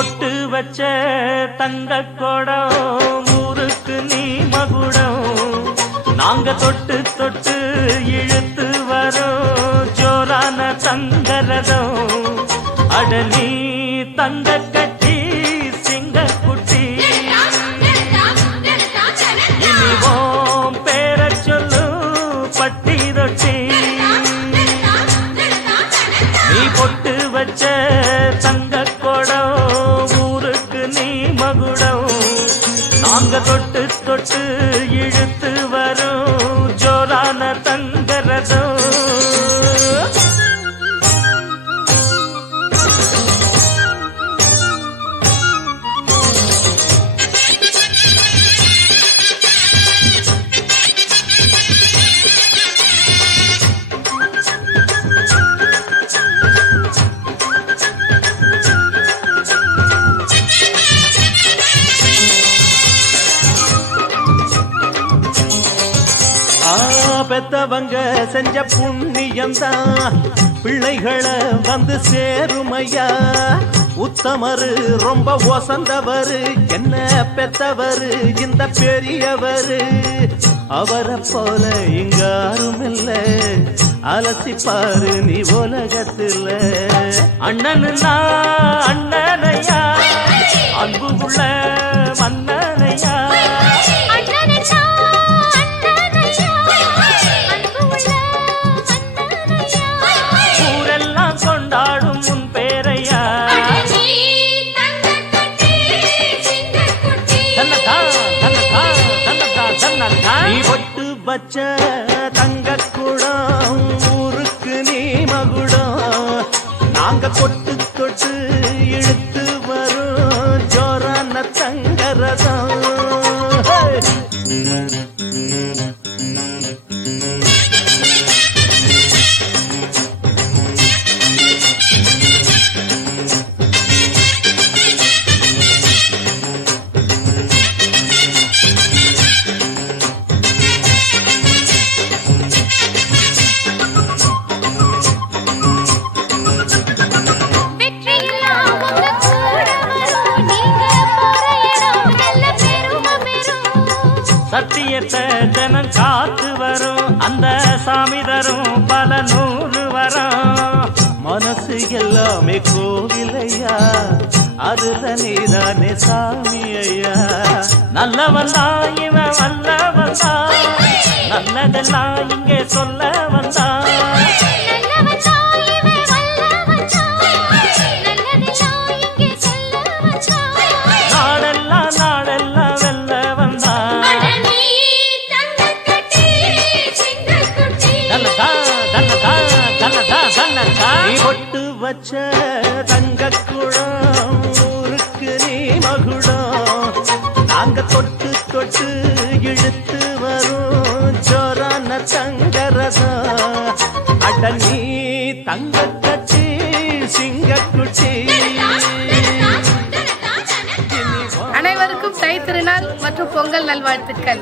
பொட்டு வச்ச தங்க கொடம் ஊருக்கு நீ மகுடம் நாங்க தொட்டு தொட்டு இழுத்து வரோம் ஜோரான தங்கரதம் அட நீ தங்க கட்டி சிங்க குட்டி இனிவோம் பேர சொல்லு பட்டி தொட்டி நீ பொட்டு வச்ச தங்க கொடம் ஊருக்கு நீ மகுடம் நாங்க தொட்டு தொட்டு இழுத்து வரும் ஜோரான தங்கரதம் பெத்தவங்க செஞ்ச புண்ணியம்தான் பிள்ளைகளை வந்து சேருமையா உத்தமரு ரொம்ப ஒசந்தவரு என்ன பெத்தவரு இந்த பெரியவரு அவரை போல இங்க யாரும் இல்ல அலசிப்பாரு நீ உலகத்துல அண்ணனுன்னா அண்ணனையா அன்பு உள்ள மன்னனையா கொண்டாடும் உன் பேரையா நீ பொட்டு வச்ச தங்க குடம் ஊருக்கு நீ மகுடம் நாங்க கொட்டு கொட்டு இழுத்து வரும் ஜோரான தங்கரதம் சத்தியத்தை ஜனம் காத்து வரும் அந்த சாமி தரும் பல நூறு வரும் மனசு எல்லாமே கோவிலையா அதுல நீதானே சாமி ஐயா நல்லவந்தா இவன் வல்லவந்தா நல்லதெல்லாம் இங்கே சொல்ல வந்தா நாடெல்லாம் நாடெல்லாம் வெல்ல வந்தா நீ பொட்டு வச்ச தங்க குடம் ஊருக்கு நீ மகுடம் நாங்க தொட்டு தொட்டு இழுத்து வரும் ஜோரான தங்கரதம் அட நீ தங்க கட்டி சிங்க குட்டி அனைவருக்கும் தை திருநாள் மற்றும் பொங்கல் நல்வாழ்த்துக்கள்.